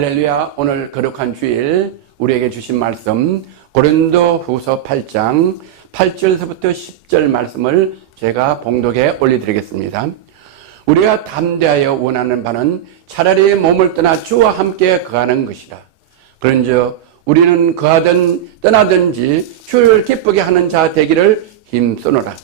할렐루야. 오늘 거룩한 주일 우리에게 주신 말씀 고린도후서 8장 8절서부터 10절 말씀을 제가 봉독에 올려드리겠습니다. 우리가 담대하여 원하는 바는 차라리 몸을 떠나 주와 함께 거하는 것이라. 그런즉 우리는 거하든 떠나든지 주를 기쁘게 하는 자 되기를 힘쓰노라.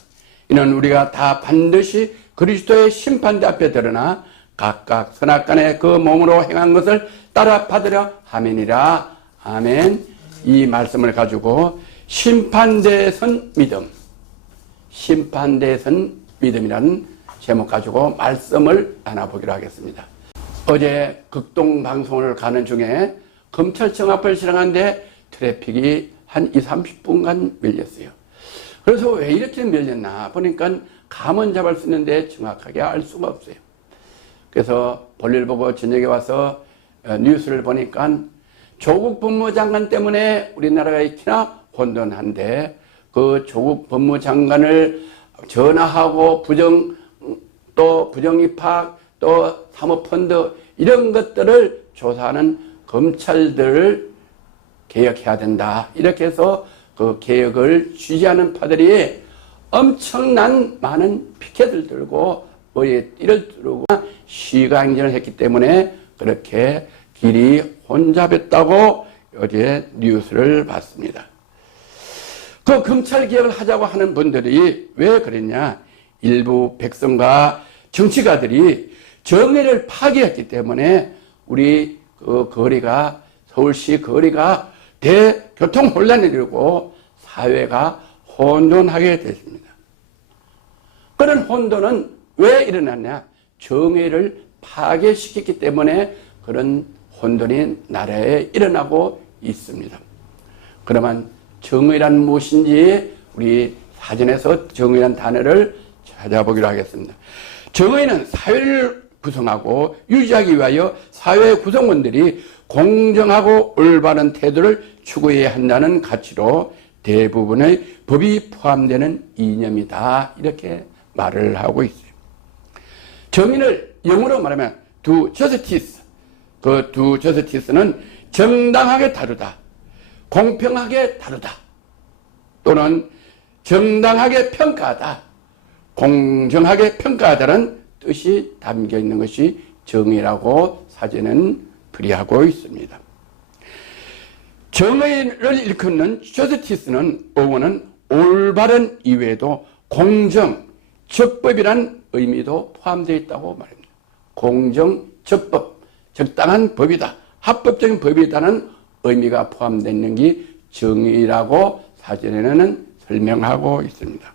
이는 우리가 다 반드시 그리스도의 심판대 앞에 드러나 각각 선악간에 그 몸으로 행한 것을 따라 받으려 함이니라. 아멘. 이 말씀을 가지고 심판대에 선 믿음, 심판대에 선 믿음이라는 제목 가지고 말씀을 나눠보기로 하겠습니다. 어제 극동방송을 가는 중에 검찰청 앞을 지나가는데 트래픽이 한 20-30분간 밀렸어요. 그래서 왜 이렇게 밀렸나 보니까 감은 잡을 수 있는데 정확하게 알 수가 없어요. 그래서 볼일 보고 저녁에 와서 뉴스를 보니까 조국 법무장관 때문에 우리나라가 이렇게나 혼돈한데 그 조국 법무장관을 전화하고 또 부정입학 또 사모펀드 이런 것들을 조사하는 검찰들을 개혁해야 된다. 이렇게 해서 그 개혁을 지지하는 파들이 엄청난 많은 피켓을 들고 머리에 띠를 두르고 시가행진을 했기 때문에 그렇게 길이 혼잡했다고 어제 뉴스를 봤습니다. 그 검찰개혁을 하자고 하는 분들이 왜 그랬냐? 일부 백성과 정치가들이 정의를 파괴했기 때문에 우리 그 거리가 서울시 거리가 대교통 혼란이 일고 사회가 혼돈하게 됐습니다. 그런 혼돈은 왜 일어났냐? 정의를 파괴시켰기 때문에 그런 혼돈이 나라에 일어나고 있습니다. 그러면 정의란 무엇인지 우리 사전에서 정의란 단어를 찾아보기로 하겠습니다. 정의는 사회를 구성하고 유지하기 위하여 사회 구성원들이 공정하고 올바른 태도를 추구해야 한다는 가치로 대부분의 법이 포함되는 이념이다. 이렇게 말을 하고 있어요. 정의를 영어로 말하면 do justice. 그 do justice는 정당하게 다루다, 공평하게 다루다, 또는 정당하게 평가하다, 공정하게 평가하다는 뜻이 담겨 있는 것이 정의라고 사전은 풀이하고 있습니다. 정의를 일컫는 justice는 어원은 올바른 이외에도 공정, 적법이란 의미도 포함되어 있다고 말합니다. 공정, 적법, 적당한 법이다, 합법적인 법이다는 의미가 포함되어 있는 게 정의라고 사전에는 설명하고 있습니다.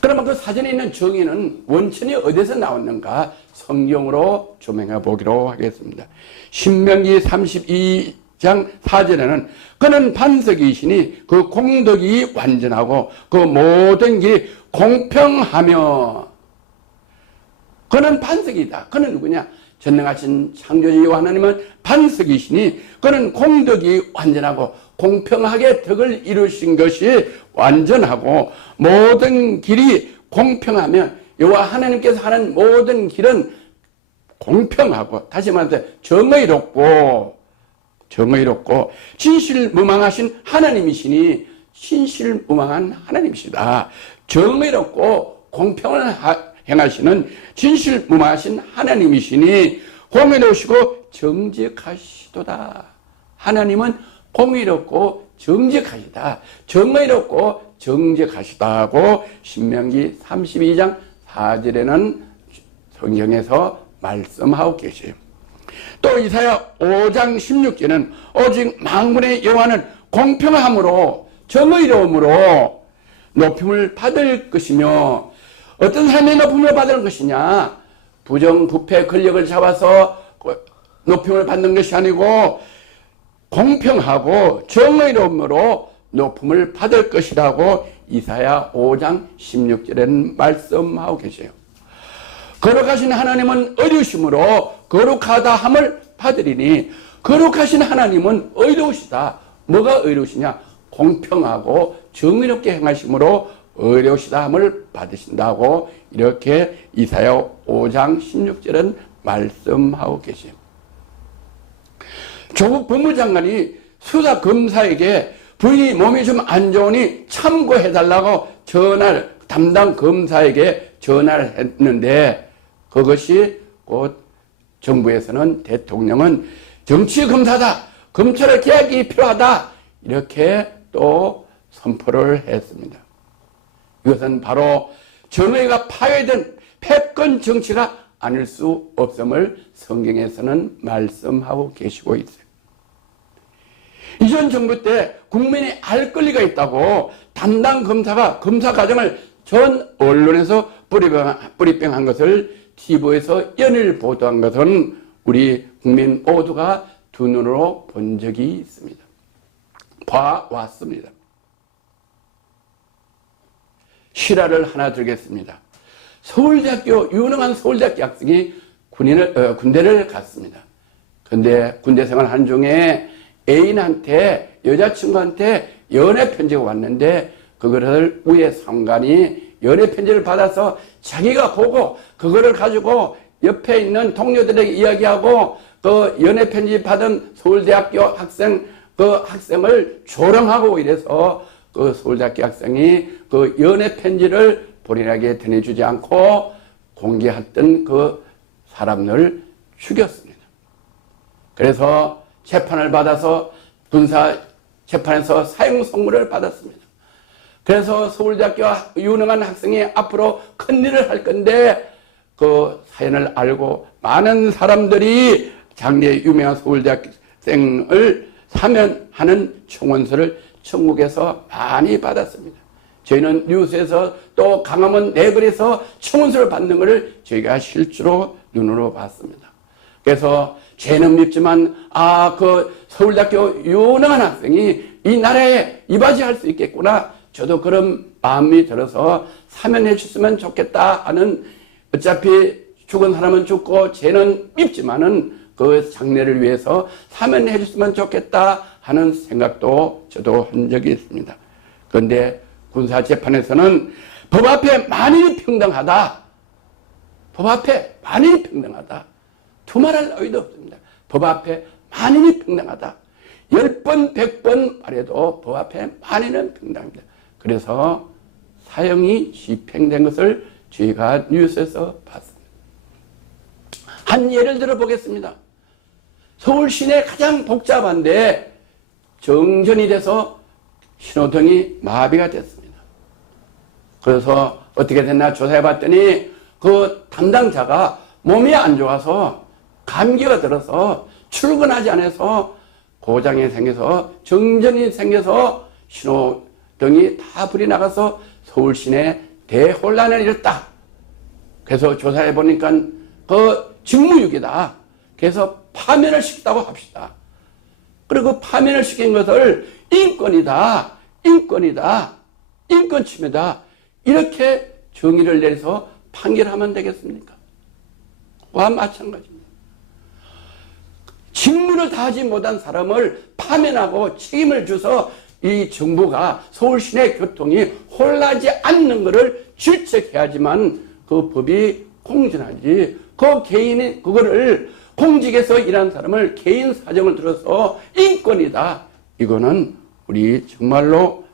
그러면 그 사전에 있는 정의는 원천이 어디서 나왔는가 성경으로 조명해 보기로 하겠습니다. 신명기 32장 4절에는 그는 반석이시니 그 공덕이 완전하고 그 모든 게 공평하며. 그는 반석이다. 그는 누구냐? 전능하신 창조주 하나님은 반석이시니 그는 공덕이 완전하고 공평하게 덕을 이루신 것이 완전하고 모든 길이 공평하면 여호와 하나님께서 하는 모든 길은 공평하고 다시 말해서 정의롭고 진실무망하신 하나님이시니 진실무망한 하나님이시다. 정의롭고 공평을 행하시는 진실무망하신 하나님이시니 공의로우시고 정직하시도다. 하나님은 공의롭고 정직하시다. 정의롭고 정직하시다고 신명기 32장 4절에는 성경에서 말씀하고 계세요. 또 이사야 5장 16절은 오직 만군의 여호와는 공평함으로 정의로움으로 높임을 받을 것이며. 어떤 사람이 높임을 받을 것이냐? 부정부패 권력을 잡아서 높임을 받는 것이 아니고 공평하고 정의로움으로 높임을 받을 것이라고 이사야 5장 16절에는 말씀하고 계세요. 거룩하신 하나님은 의로우심으로 거룩하다 함을 받으리니. 거룩하신 하나님은 의로우시다. 뭐가 의로우시냐? 공평하고 정의롭게 행하심으로 의로우시다 함을 받으신다고 이렇게 이사야 5장 16절은 말씀하고 계십니다. 조국 법무장관이 수사 검사에게 부인이 몸이 좀 안 좋으니 참고해달라고 전화를 담당 검사에게 전화를 했는데 그것이 곧 정부에서는 대통령은 정치 검사다. 검찰의 개혁이 필요하다. 이렇게 또 선포를 했습니다. 이것은 바로 정의가 파괴된 패권 정치가 아닐 수 없음을 성경에서는 말씀하고 계시고 있어요. 이전 정부 때 국민이 알 권리가 있다고 담당 검사가 검사 과정을 전 언론에서 뿌리병한 것을 TV에서 연일 보도한 것은 우리 국민 모두가 두 눈으로 본 적이 있습니다. 봐왔습니다. 실화를 하나 들겠습니다. 서울대학교 유능한 서울대학교 학생이 군대를 갔습니다. 근데 군대 생활하는 중에 애인한테 여자친구한테 연애 편지가 왔는데 그것을 위에 상관이 연애 편지를 받아서 자기가 보고 그거를 가지고 옆에 있는 동료들에게 이야기하고 그 연애 편지 받은 서울대학교 학생을 조롱하고 이래서 그 서울대학교 학생이 그 연애 편지를 본인에게 전해주지 않고 공개했던 그 사람을 죽였습니다. 그래서 재판을 받아서 군사 재판에서 사형 선고를 받았습니다. 그래서 서울대학교 유능한 학생이 앞으로 큰일을 할 건데 그 사연을 알고 많은 사람들이 장래 유명한 서울대학생을 사면하는 청원서를 천국에서 많이 받았습니다. 저희는 뉴스에서 또 강화문 내거리에서 청원서를 받는 것을 저희가 실제로 눈으로 봤습니다. 그래서 죄는 밉지만 그 서울대학교 유능한 학생이 이 나라에 이바지할 수 있겠구나. 저도 그런 마음이 들어서 사면해 줬으면 좋겠다 하는 어차피 죽은 사람은 죽고 죄는 밉지만은 그 장래를 위해서 사면해 줬으면 좋겠다 하는 생각도 저도 한 적이 있습니다. 그런데 군사재판에서는 법 앞에 만인이 평등하다. 법 앞에 만인이 평등하다. 두말할 나위도 없습니다. 법 앞에 만인이 평등하다. 10번, 100번 말해도 법 앞에 만인은 평등합니다. 그래서 사형이 집행된 것을 저희가 뉴스에서 봤습니다. 한 예를 들어 보겠습니다. 서울 시내 가장 복잡한데 정전이 돼서 신호등이 마비가 됐습니다. 그래서 어떻게 됐나 조사해 봤더니 그 담당자가 몸이 안 좋아서 감기가 들어서 출근하지 않아서 고장이 생겨서 정전이 생겨서 신호등이 다 불이 나가서 서울 시내 대혼란을 일었다. 그래서 조사해 보니까 그 직무유기다. 그래서 파면을 시켰다고 합시다. 그리고 파면을 시킨 것을 인권이다. 인권 침해다. 이렇게 정의를 내려서 판결하면 되겠습니까? 그와 마찬가지입니다. 직무를 다하지 못한 사람을 파면하고 책임을 줘서 이 정부가 서울 시내 교통이 혼란하지 않는 것을 질책해야지만 그 법이 공정하지. 그 개인이 그거를 공직에서 일하는 사람을 개인 사정을 들어서 인권이다. 이거는 우리 정말로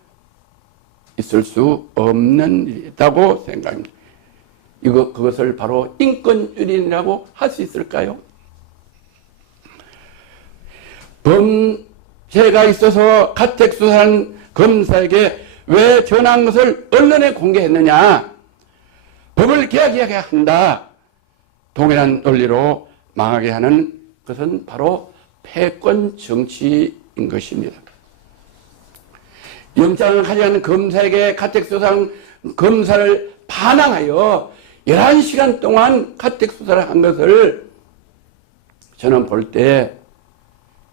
있을 수 없는 일이라고 생각합니다. 그것을 바로 인권유린이라고 할 수 있을까요? 범죄가 있어서 가택수사한 검사에게 왜 전화한 것을 언론에 공개했느냐? 법을 개혁해야 한다. 동일한 논리로 망하게 하는 것은 바로 패권 정치인 것입니다. 영장을 가져가는 검사에게 가택수사한 검사를 반항하여 11시간 동안 가택수사를 한 것을 저는 볼 때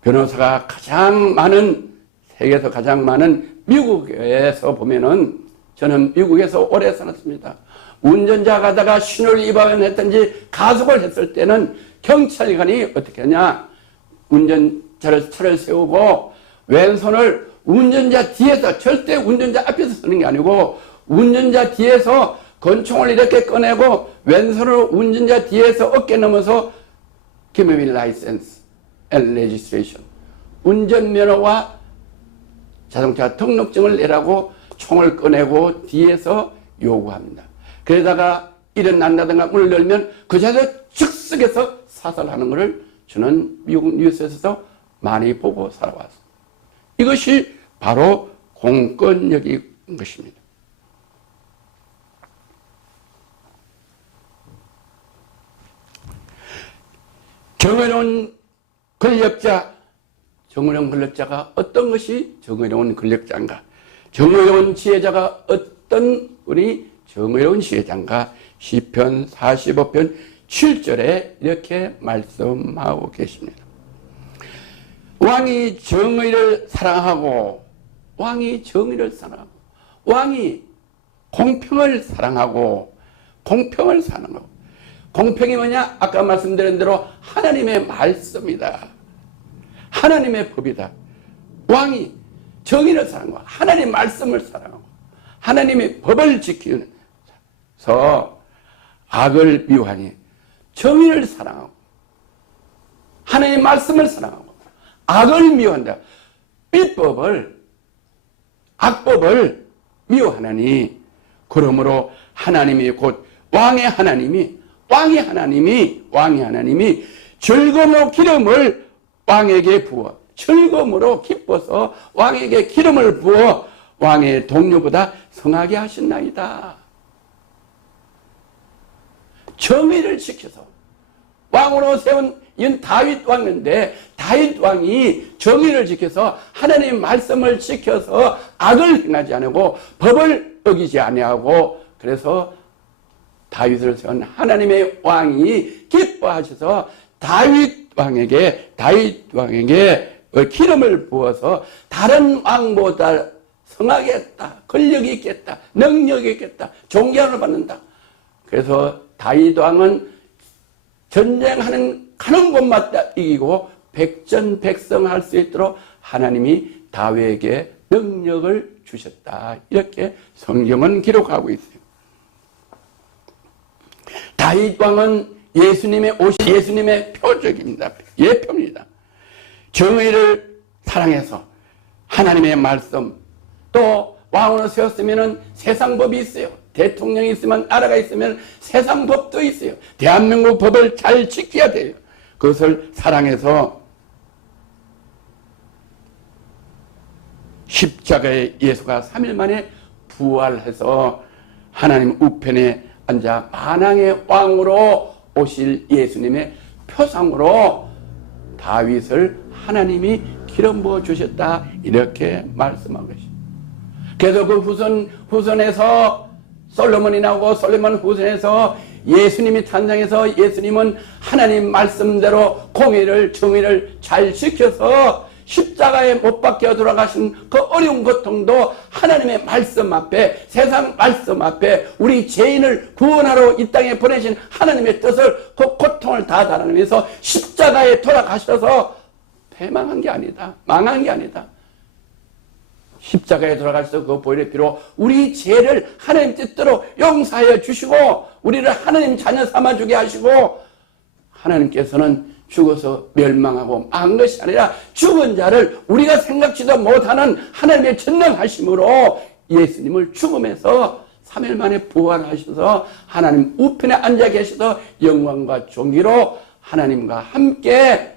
변호사가 가장 많은, 세계에서 가장 많은 미국에서 보면은 저는 미국에서 오래 살았습니다. 운전자 가다가 신호를 위반했든지 가속을 했을 때는 경찰관이 어떻게 하냐? 운전자를 차를 세우고 왼손을 운전자 뒤에서, 절대 운전자 앞에서 서는 게 아니고 운전자 뒤에서 권총을 이렇게 꺼내고 왼손으로 운전자 뒤에서 어깨 넘어서 Give me license and registration. 운전면허와 자동차 등록증을 내라고 총을 꺼내고 뒤에서 요구합니다. 그러다가 일어난다든가 문을 열면 그 자리에서 즉석에서 사살하는 것을 저는 미국 뉴스에서 많이 보고 살아왔습니다. 이것이 바로 공권력인 것입니다. 정의로운 권력자, 정의로운 권력자가 어떤 것이 정의로운 권력자인가? 정의로운 지혜자가 어떤 분이 정의로운 지혜자인가? 시편 45편 7절에 이렇게 말씀하고 계십니다. 왕이 정의를 사랑하고, 왕이 정의를 사랑하고, 왕이 공평을 사랑하고, 공평을 사랑하고, 공평이 뭐냐? 아까 말씀드린 대로 하나님의 말씀이다. 하나님의 법이다. 왕이 정의를 사랑하고 하나님의 말씀을 사랑하고 하나님의 법을 지키면서 악을 미워하니 정의를 사랑하고 하나님의 말씀을 사랑하고 악을 미워한다. 삐법을 악법을 미워하나니 그러므로 하나님이 곧 왕의 하나님이 즐거움으로 기름을 왕에게 부어 즐거움으로 기뻐서 왕에게 기름을 부어 왕의 동료보다 성하게 하신나이다. 정의를 지켜서 왕으로 세운 이는 다윗 왕인데 다윗 왕이 정의를 지켜서 하나님의 말씀을 지켜서 악을 행하지 않고 법을 어기지 아니하고 그래서 다윗을 세운 하나님의 왕이 기뻐하셔서 다윗 왕에게 기름을 부어서 다른 왕보다 성하게 했다. 권력이 있겠다. 능력이 있겠다. 존경을 받는다. 그래서 다윗 왕은 전쟁하는 가는 곳마다 이기고 백전백승할 수 있도록 하나님이 다윗에게 능력을 주셨다. 이렇게 성경은 기록하고 있어요. 다윗 왕은 예수님의 옷이 예수님의 표적입니다. 예표입니다. 정의를 사랑해서 하나님의 말씀 또 왕으로 세웠으면 세상 법이 있어요. 대통령이 있으면 나라가 있으면 세상 법도 있어요. 대한민국 법을 잘 지켜야 돼요. 그것을 사랑해서 십자가의 예수가 3일 만에 부활해서 하나님 우편에 앉아 만왕의 왕으로 오실 예수님의 표상으로 다윗을 하나님이 기름 부어 주셨다. 이렇게 말씀한 것입니다. 그래서 그 후손에서 솔로몬이 나오고 솔로몬 후손에서 예수님이 탄생해서 예수님은 하나님 말씀대로 공의를 정의를 잘 지켜서 십자가에 못 박혀 돌아가신 그 어려운 고통도 하나님의 말씀 앞에 세상 말씀 앞에 우리 죄인을 구원하러 이 땅에 보내신 하나님의 뜻을 그 고통을 다 달아내면서 십자가에 돌아가셔서 패망한 게 아니다. 망한 게 아니다. 십자가에 돌아가셔서 그 보혈의 피로 우리 죄를 하나님 뜻대로 용서하여 주시고 우리를 하나님 자녀 삼아주게 하시고 하나님께서는 죽어서 멸망하고 망한 것이 아니라 죽은 자를 우리가 생각지도 못하는 하나님의 전능하심으로 예수님을 죽음에서 3일 만에 부활하셔서 하나님 우편에 앉아 계셔서 영광과 존귀로 하나님과 함께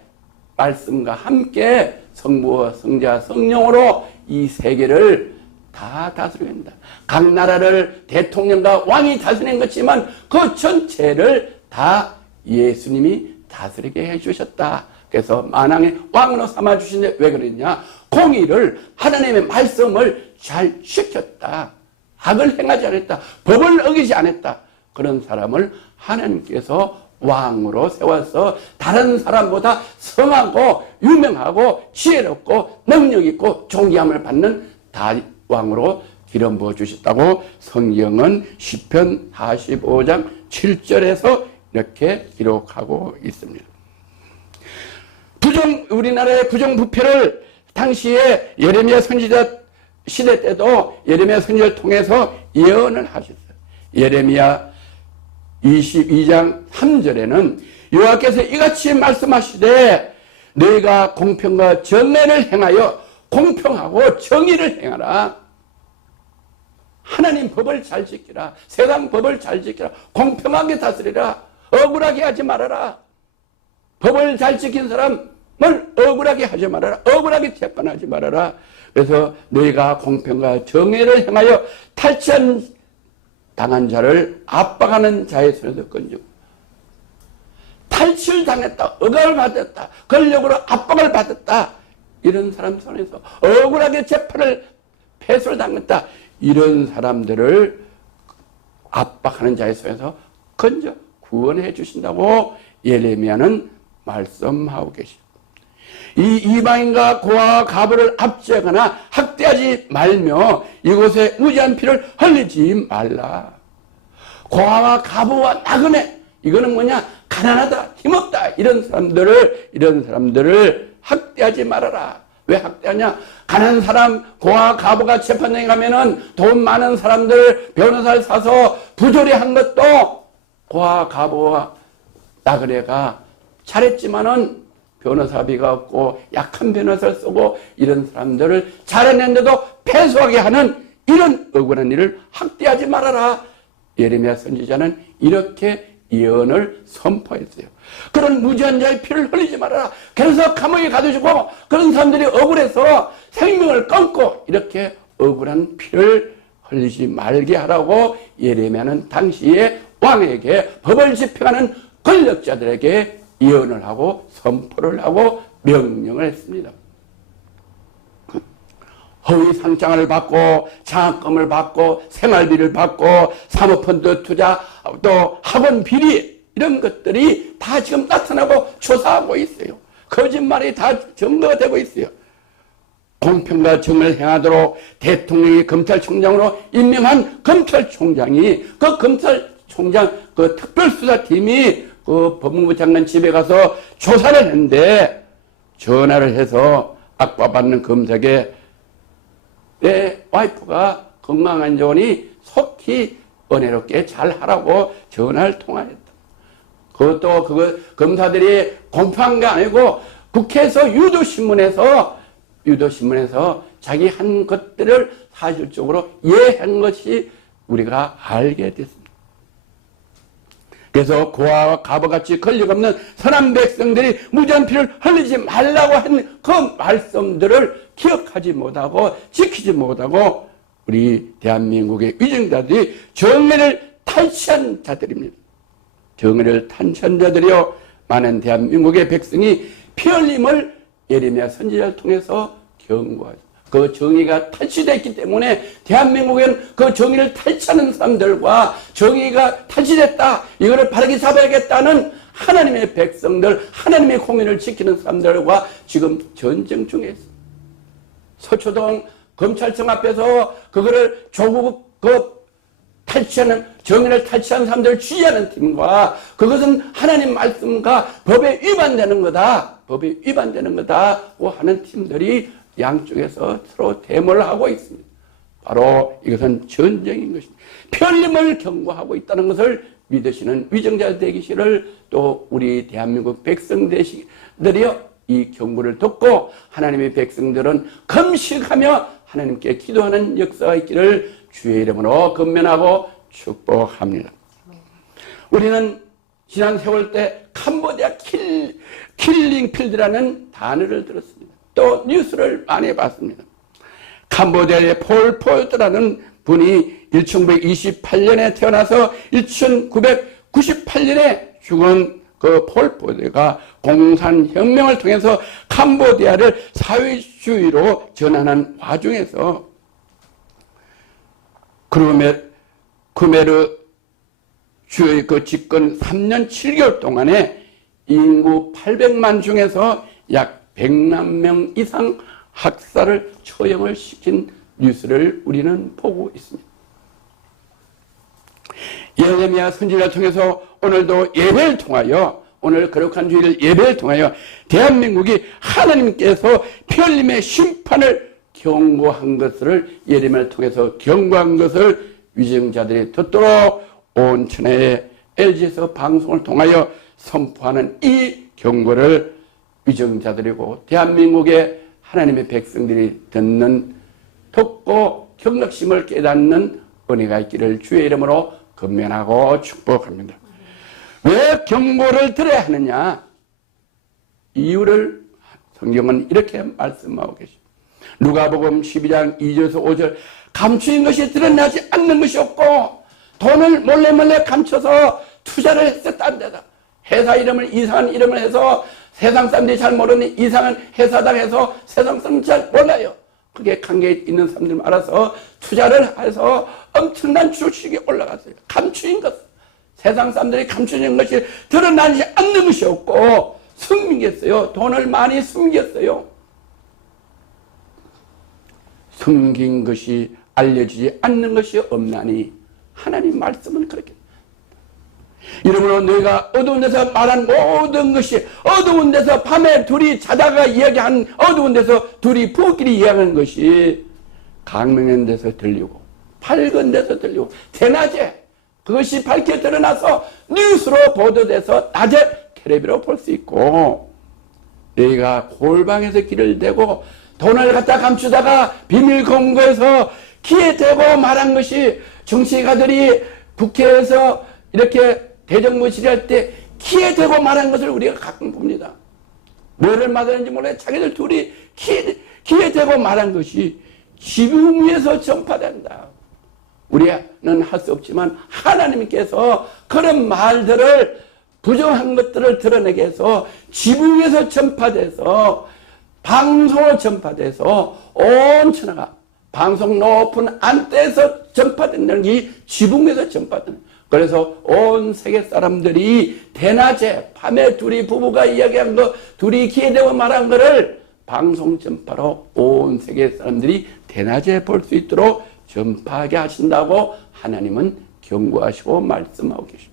말씀과 함께 성부와 성자 성령으로 이 세계를 다 다스립니다. 각 나라를 대통령과 왕이 다스리는 것지만 그 전체를 다 예수님이 다스리게 해주셨다. 그래서 만왕의 왕으로 삼아주신데 왜 그랬냐? 공의를 하나님의 말씀을 잘 지켰다. 악을 행하지 않았다. 법을 어기지 않았다. 그런 사람을 하나님께서 왕으로 세워서 다른 사람보다 성하고 유명하고 지혜롭고 능력있고 존귀함을 받는 다윗 왕으로 기름 부어 주셨다고 성경은 시편 45장 7절에서 이렇게 기록하고 있습니다. 우리나라의 부정부패를 당시에 예레미야 선지자 시대 때도 예레미야 선지자를 통해서 예언을 하셨어요. 예레미야 22장 3절에는 여호와께서 이같이 말씀하시되 너희가 공평과 정의를 행하여 공평하고 정의를 행하라. 하나님 법을 잘 지키라. 세상 법을 잘 지키라. 공평하게 다스리라. 억울하게 하지 말아라. 법을 잘 지킨 사람을 억울하게 하지 말아라. 억울하게 재판하지 말아라. 그래서 너희가 공평과 정의를 행하여 탈취한 당한 자를 압박하는 자의 손에서 건지고, 탈취를 당했다, 억압을 받았다, 권력으로 압박을 받았다, 이런 사람 손에서 억울하게 재판을 패소를 당했다, 이런 사람들을 압박하는 자의 손에서 건져 구원해 주신다고 예레미야는 말씀하고 계십니다. 이 이방인과 고아와 과부를 압제하거나 학대하지 말며 이곳에 무지한 피를 흘리지 말라. 고아와 과부와 나그네, 이거는 뭐냐? 가난하다, 힘없다, 이런 사람들을 학대하지 말아라. 왜 학대하냐? 가난한 사람, 고아, 과부가 재판장에 가면은 돈 많은 사람들 변호사를 사서 부조리 한 것도 고아, 과부와 나그네가 잘했지만은 변호사비가 없고 약한 변호사를 쓰고 이런 사람들을 잘해낸데도 패소하게 하는 이런 억울한 일을 학대하지 말아라. 예레미야 선지자는 이렇게 예언을 선포했어요. 그런 무지한 자의 피를 흘리지 말아라. 그래서 감옥에 가두시고 그런 사람들이 억울해서 생명을 끊고 이렇게 억울한 피를 흘리지 말게 하라고 예레미야는 당시에 왕에게 법을 집행하는 권력자들에게 예언을 하고 선포를 하고 명령을 했습니다. 허위 상장을 받고 장학금을 받고 생활비를 받고 사모펀드 투자 또 학원 비리 이런 것들이 다 지금 나타나고 조사하고 있어요. 거짓말이 다 증거가 되고 있어요. 공평과 정의를 행하도록 대통령이 검찰총장으로 임명한 검찰총장이 그 검찰총장 그 특별수사팀이 그 법무부 장관 집에 가서 조사를 했는데 전화를 해서 악과받는 검사에게 내 와이프가 건강 안 좋으니 속히 은혜롭게 잘 하라고 전화를 통화했다. 그것도 검사들이 공표한 게 아니고 국회에서 유도신문에서 자기 한 것들을 사실적으로 이해한 것이 우리가 알게 됐습니다. 그래서 고아와 과부같이 권력 없는 선한 백성들이 무지한 피를 흘리지 말라고 한 그 말씀들을 기억하지 못하고 지키지 못하고 우리 대한민국의 위정자들이 정의를 탈취한 자들입니다. 정의를 탈취한 자들이요, 많은 대한민국의 백성이 피 흘림을 예레미야 선지자를 통해서 경고하죠. 그 정의가 탈취됐기 때문에 대한민국에는 그 정의를 탈취하는 사람들과 정의가 탈취됐다, 이거를 바르게 잡아야겠다는 하나님의 백성들, 하나님의 공의를 지키는 사람들과 지금 전쟁 중에 있습니다. 서초동 검찰청 앞에서 그거를 조국 탈취하는, 정의를 탈취하는 사람들을 취하는 팀과 그것은 하나님 말씀과 법에 위반되는 거다, 법에 위반되는 거다고 하는 팀들이 양쪽에서 서로 대모를 하고 있습니다. 바로 이것은 전쟁인 것입니다. 편림을 경고하고 있다는 것을 믿으시는 위정자 되기시를 또 우리 대한민국 백성 되시들이여 이 경고를 듣고 하나님의 백성들은 금식하며 하나님께 기도하는 역사가 있기를 주의 이름으로 권면하고 축복합니다. 우리는 지난 세월 때 캄보디아 킬링필드라는 단어를 들었습니다. 또 뉴스를 많이 봤습니다. 캄보디아의 폴포트라는 분이 1928년에 태어나서 1998년에 죽은 그 폴포트가 공산혁명을 통해서 캄보디아를 사회주의로 전환한 와중에서 크메르 주의 그 집권 3년 7개월 동안에 인구 800만 중에서 약 100만 명 이상 학살을 처형을 시킨 뉴스를 우리는 보고 있습니다. 예레미야 선지자를 통해서 오늘도 예배를 통하여, 오늘 거룩한 주일을 예배를 통하여 대한민국이 하나님께서 피 흘림의 심판을 경고한 것을 예레미야를 통해서 경고한 것을 위정자들이 듣도록 온 천하의 LG에서 방송을 통하여 선포하는 이 경고를 위정자들이고 대한민국의 하나님의 백성들이 듣는 듣고 경각심을 깨닫는 은혜가 있기를 주의 이름으로 건면하고 축복합니다. 왜 경고를 들어야 하느냐? 이유를 성경은 이렇게 말씀하고 계십니다. 누가복음 12장 2절에서 5절 감추인 것이 드러나지 않는 것이 없고 돈을 몰래 감춰서 투자를 했어. 딴 데다 회사 이름을 이상한 이름을 해서 세상 사람들이 잘 모르는 이상한 회사다 해서 세상 사람들이 잘 몰라요. 그게 관계에 있는 사람들 알아서 투자를 해서 엄청난 주식이 올라갔어요. 감추인 것. 세상 사람들이 감추는 것이 드러나지 않는 것이 없고 숨기겠어요. 돈을 많이 숨겼어요. 숨긴 것이 알려지지 않는 것이 없나니 하나님 말씀은 그렇게 이러므로 너희가 어두운 데서 말한 모든 것이 어두운 데서 밤에 둘이 자다가 이야기한 어두운 데서 둘이 부엌끼리 이야기하는 것이 광명한 데서 들리고 밝은 데서 들리고 대낮에 그것이 밝게 드러나서 뉴스로 보도돼서 낮에 텔레비로 볼 수 있고 너희가 골방에서 길을 대고 돈을 갖다 감추다가 비밀 공고에서 귀에 대고 말한 것이 정치가들이 국회에서 이렇게 대정부 질의할 때 귀에 대고 말한 것을 우리가 가끔 봅니다. 뭐를 말하는지 몰라요. 자기들 둘이 귀에 대고 말한 것이 지붕 위에서 전파된다. 우리는 할 수 없지만 하나님께서 그런 말들을 부정한 것들을 드러내게 해서 지붕 위에서 전파돼서 방송으로 전파돼서 온 천하가 방송 높은 안대에서 전파된다는 게 지붕 위에서 전파된다. 그래서 온 세계 사람들이 대낮에 밤에 둘이 부부가 이야기한 거 둘이 귀에 대고 말한 거를 방송 전파로 온 세계 사람들이 대낮에 볼 수 있도록 전파하게 하신다고 하나님은 경고하시고 말씀하고 계십니다.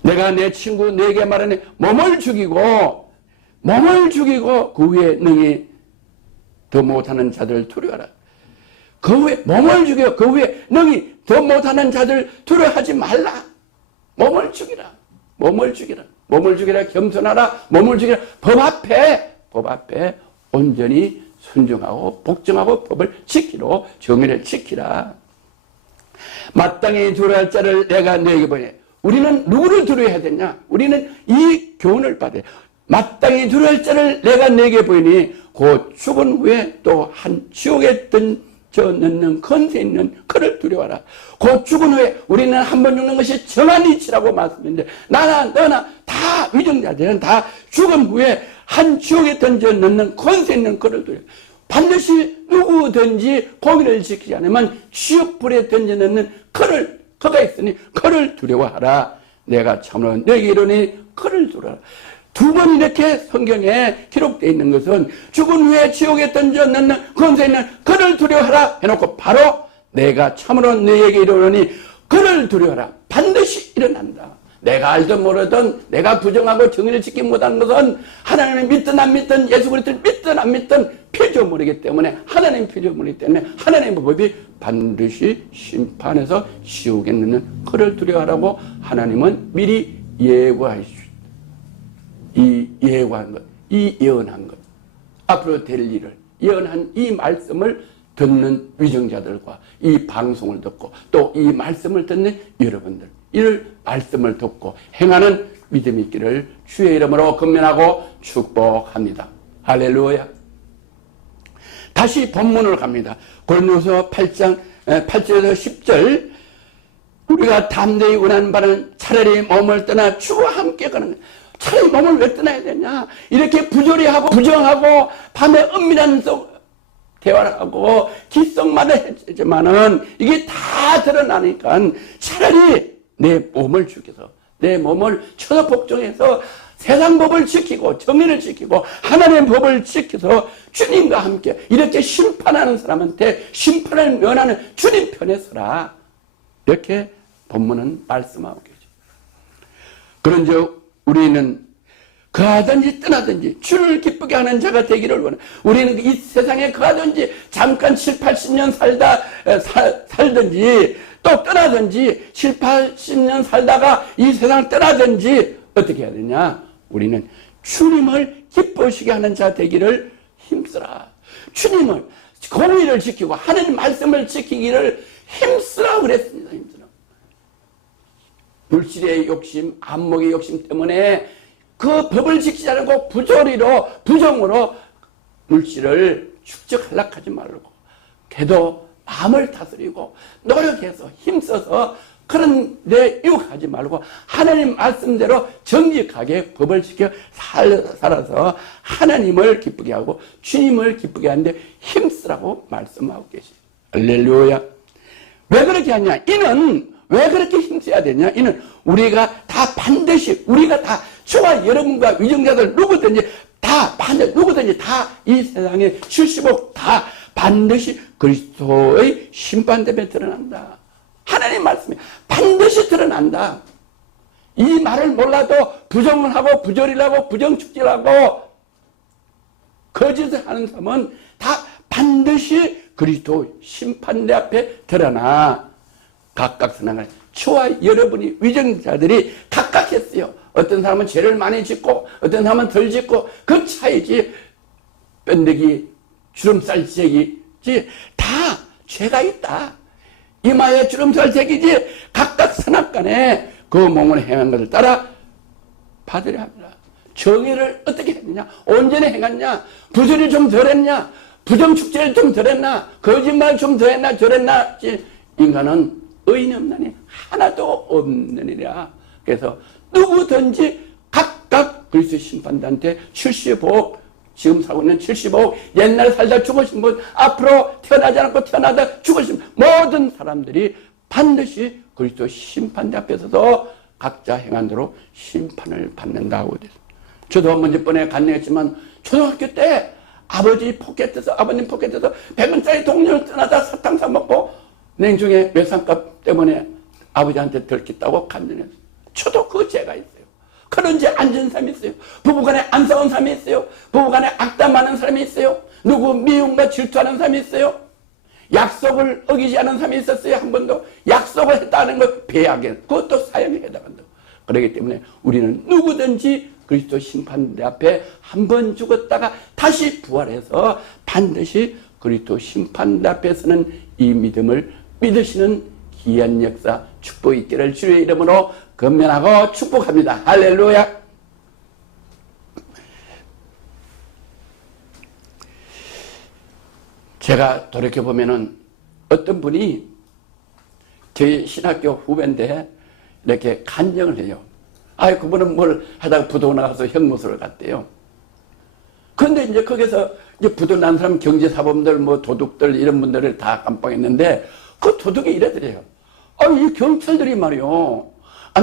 내가 내 친구 내게 말하니 몸을 죽이고 그 후에 능히 더 못하는 자들 두려워하라. 그 후에 몸을 죽여 그 후에 능히 더 못하는 자들 두려워하지 말라. 몸을 죽이라. 겸손하라. 몸을 죽이라. 법 앞에 온전히 순종하고 복종하고 법을 지키고 정의를 지키라. 마땅히 두려워할 자를 내가 너에게 보내. 우리는 누구를 두려워해야 되냐? 우리는 이 교훈을 받아야 돼. 마땅히 두려워할 자를 내가 너에게 보이니 곧 죽은 후에 또 한 지옥에 넣는 건세 있는 그를 두려워하라. 곧 죽은 후에 우리는 한 번 죽는 것이 정한 이치라고 말씀했는데 나나 너나 다 위정자들은 다 죽은 후에 한 지옥에 던져 넣는 건세 있는 그를 두려워. 반드시 누구든지 공의를 지키지 않으면 지옥불에 던져 넣는 그가 있으니 그를 두려워하라. 내가 참으로 너에게 이르니 그를 두려워하라. 두 번 이렇게 성경에 기록되어 있는 것은 죽은 후에 지옥에 던져 넣는 권세 있는 그를 두려워하라 해놓고 바로 내가 참으로 너에게 이르노니 그를 두려워하라. 반드시 일어난다. 내가 알든 모르든 내가 부정하고 정의를 지키지 못하는 것은 하나님을 믿든 안 믿든 예수 그리스도를 믿든 안 믿든 피조물이기 때문에 하나님 피조물이기 때문에 하나님의 법이 반드시 심판해서 지옥에 넣는 그를 두려워하라고 하나님은 미리 예고하시죠. 이 예고한 것, 이 예언한 것, 앞으로 될 일을 예언한 이 말씀을 듣는 위정자들과 이 방송을 듣고 또 이 말씀을 듣는 여러분들, 이 말씀을 듣고 행하는 믿음이 있기를 주의 이름으로 권면하고 축복합니다. 할렐루야. 다시 본문으로 갑니다. 고린도서 8장 8절에서 10절 우리가 담대히 원하는 바는 차라리 몸을 떠나 주와 함께 가는 거예요. 차라리 몸을 왜 떠나야 되냐? 이렇게 부조리하고 부정하고 밤에 은밀한 대화를 하고 기성만을 했지만은 이게 다 드러나니까 차라리 내 몸을 죽여서 내 몸을 쳐서 복종해서 세상 법을 지키고 정의를 지키고 하나님의 법을 지켜서 주님과 함께 이렇게 심판하는 사람한테 심판을 면하는 주님 편에 서라. 이렇게 본문은 말씀하고 계죠. 그런즉 우리는 거하든지 떠나든지 주를 기쁘게 하는 자가 되기를 원해. 우리는 이 세상에 거하든지 잠깐 7, 80년 살든지 또 떠나든지 7, 80년 살다가 이 세상을 떠나든지 어떻게 해야 되냐? 우리는 주님을 기쁘시게 하는 자 되기를 힘쓰라. 주님을, 공의를 지키고 하나님 말씀을 지키기를 힘쓰라 그랬습니다. 힘쓰라. 물질의 욕심, 안목의 욕심 때문에 그 법을 지키지 않고 부조리로, 부정으로 물질을 축적하려고 하지 말고, 걔도 마음을 다스리고 노력해서 힘써서 그런 데 유혹하지 말고 하나님 말씀대로 정직하게 법을 지켜 살아서 하나님을 기쁘게 하고 주님을 기쁘게 하는데 힘쓰라고 말씀하고 계시죠. 할렐루야. 왜 그렇게 하냐? 이는 왜 그렇게 힘써야 되냐? 이는 우리가 다 반드시, 우리가 다 저와 여러분과 위정자들 누구든지 다 이 세상에 70억 다 반드시 그리스도의 심판대에 드러난다. 하나님 말씀이 반드시 드러난다. 이 말을 몰라도 부정을 하고 부조리를 하고 부정축제하고 거짓을 하는 사람은 다 반드시 그리스도 심판대 앞에 드러나. 각각 선악을, 저와 여러분이 위정자들이 각각 했어요. 어떤 사람은 죄를 많이 짓고 어떤 사람은 덜 짓고 그 차이지. 뺀데기 주름살 새기지 다 죄가 있다. 이마에 주름살 새기지 각각 선악간에 그 몸을 행한 것을 따라 받으려 합니다. 정의를 어떻게 했느냐? 온전히 행했냐? 부조리 좀 덜했냐? 부정축제를 좀 덜했나? 거짓말 좀 더했나? 저랬나? 인간은 의인 없나니 하나도 없느니라. 그래서 누구든지 각각 그리스도 심판단한테 75억, 지금 살고 있는 75억, 옛날에 살다 죽으신 분, 앞으로 태어나지 않고 태어나다 죽으신 모든 사람들이 반드시 그리스도 심판대 앞에서도 각자 행한 대로 심판을 받는다고 됐습니다. 저도 먼저번에 간증했지만 초등학교 때 아버지 포켓에서, 아버님 포켓에서 100원짜리 동전을 떠나다 사탕 사먹고 냉중에 외상값 때문에 아버지한테 들켰다고 간증했어요. 저도 그 죄가 있어요. 그런 지 앉은 사람이 있어요. 부부간에 안 싸운 사람이 있어요. 부부간에 악담하는 사람이 있어요. 누구 미움과 질투하는 사람이 있어요. 약속을 어기지 않은 사람이 있었어요. 한 번도. 약속을 했다는 것 배약에, 그것도 사형에 해당한다고. 그렇기 때문에 우리는 누구든지 그리스도 심판대 앞에 한 번 죽었다가 다시 부활해서 반드시 그리스도 심판대 앞에 서는 이 믿음을 믿으시는 귀한 역사 축복이 있기를 주의 이름으로 건면하고 축복합니다. 할렐루야. 제가 돌이켜보면은 어떤 분이 저희 신학교 후배인데 이렇게 간증을 해요. 그분은 뭘 하다가 부도 나가서 형무소를 갔대요. 그런데 이제 거기서 이제 부도 난 사람 경제사범들, 뭐 도둑들 이런 분들을 다 감방했는데 그 도둑이 이래더래요. 이 경찰들이 말이요.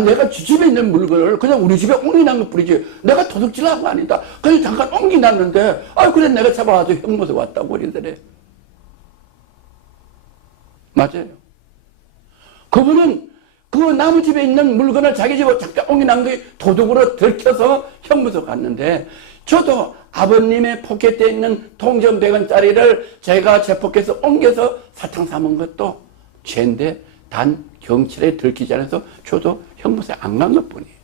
내가 집에 있는 물건을 그냥 우리 집에 옮기는 것 뿐이지 내가 도둑질 한 거 아니다. 그냥 잠깐 옮기놨는데 그래 내가 잡아가지고 형무소 왔다고 그러더래. 맞아요. 그분은 그 나무 집에 있는 물건을 자기 집으로 잠깐 옮겨놓은 게 도둑으로 들켜서 형무소 갔는데 저도 아버님의 포켓에 있는 동전 100원짜리를 제가 제 포켓에서 옮겨서 사탕 사먹은 것도 죄인데 단 경찰에 들키지 않아서 저도 형무소에 안 간 것뿐이에요.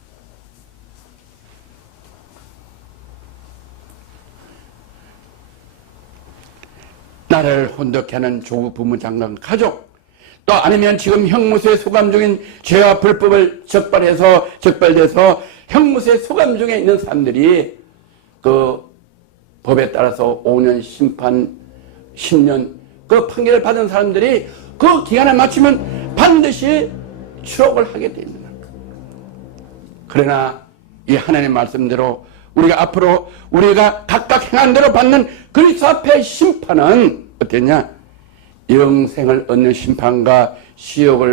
나를 혼덕케 하는 조국 부모장관 가족 또 아니면 지금 형무소에 소감 중인 죄와 불법을 적발돼서 형무소에 소감 중에 있는 사람들이 그 법에 따라서 5년 심판 10년 그 판결을 받은 사람들이 그 기간을 마치면 반드시 추록을 하게 돼 있는 거예요. 그러나 이 하나님의 말씀대로 우리가 앞으로 우리가 각각 행한 대로 받는 그리스도 앞의 심판은 어땠냐? 영생을 얻는 심판과 지옥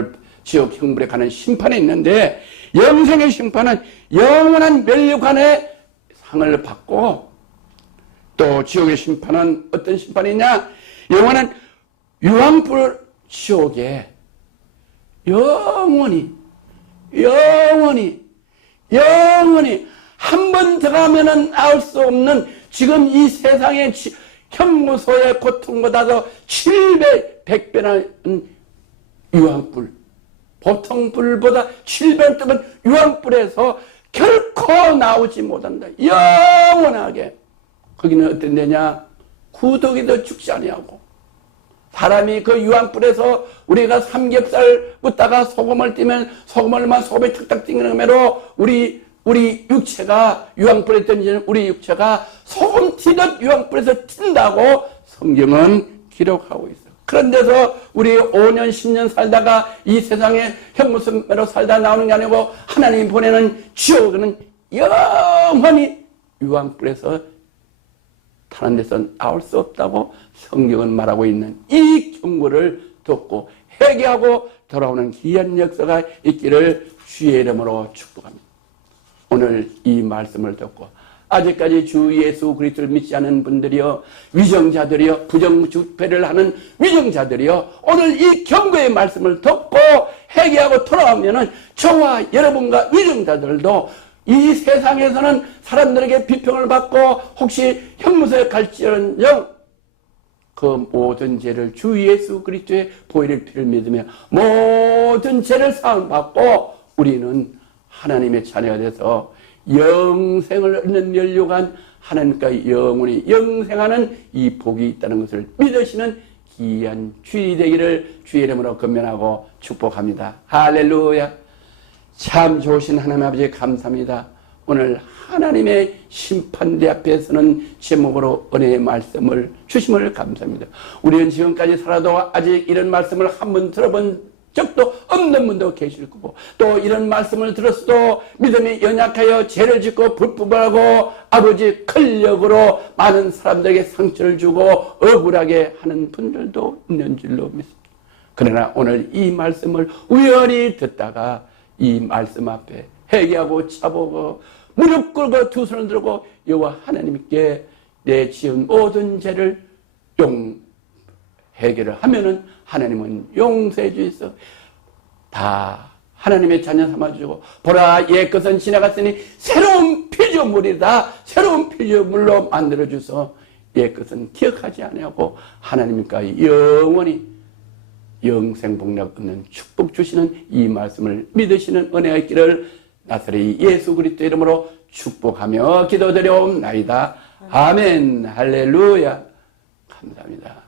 형벌에 가는 심판이 있는데 영생의 심판은 영원한 멸류관의 상을 받고 또 지옥의 심판은 어떤 심판이냐? 영원한 유황불 지옥에 영원히 한 번 들어가면은 나올 수 없는 지금 이 세상의 형무소의 고통보다도 700배나 유황불, 보통 불보다 700배 뜨거운 유황불에서 결코 나오지 못한다. 영원하게. 거기는 어떤 데냐? 구더기도 죽지 아니하고. 사람이 그 유황불에서 우리가 삼겹살 굽다가 소금을 띠면 소금을만 소금에 탁탁 띵는 거로 우리 육체가 유황불에 던지는 우리 육체가 소금 튀듯 유황불에서 튄다고 성경은 기록하고 있어. 그런 데서 우리 5년 10년 살다가 이 세상에 형무소매로 살다 나오는 게 아니고 하나님이 보내는 지옥은 영원히 유황불에서 타는 데서 나올 수 없다고 성경은 말하고 있는 이 경고를 듣고 회개하고 돌아오는 귀한 역사가 있기를 주의 이름으로 축복합니다. 오늘 이 말씀을 듣고 아직까지 주 예수 그리스도를 믿지 않은 분들이여, 위정자들이여, 부정주패를 하는 위정자들이여, 오늘 이 경고의 말씀을 듣고 회개하고 돌아오면은 저와 여러분과 위정자들도 이 세상에서는 사람들에게 비평을 받고 혹시 형무소에 갈지언정 그 모든 죄를 주 예수 그리스도의 보혈의 피를 믿으며 모든 죄를 사함받고 우리는 하나님의 자녀가 돼서 영생을 얻는 연료간 하나님과 영원히 영생하는 이 복이 있다는 것을 믿으시는 귀한 주일이 되기를 주의 이름으로 건면하고 축복합니다. 할렐루야. 참 좋으신 하나님 아버지 감사합니다. 오늘 하나님의 심판대 앞에 서는 제목으로 은혜의 말씀을 주심을 감사합니다. 우리는 지금까지 살아도 아직 이런 말씀을 한 번 들어본 적도 없는 분도 계실 거고, 또 이런 말씀을 들었어도 믿음이 연약하여 죄를 짓고 불법하고 아버지 권력으로 많은 사람들에게 상처를 주고 억울하게 하는 분들도 있는 줄로 믿습니다. 그러나 오늘 이 말씀을 우연히 듣다가 이 말씀 앞에 회개하고 차보고 무릎 꿇고 두 손을 들고 여호와 하나님께 내 지은 모든 죄를 해결을 하면은 하나님은 용서해 주셔서 다 하나님의 자녀 삼아주고, 보라 옛것은 지나갔으니 새로운 피조물이다, 새로운 피조물로 만들어 주소. 옛것은 기억하지 아니하고 하나님과 영원히 영생복락 얻는 축복 주시는 이 말씀을 믿으시는 은혜가 있기를 나사렛 예수 그리스도 이름으로 축복하며 기도드려옵나이다. 아멘. 할렐루야. 감사합니다.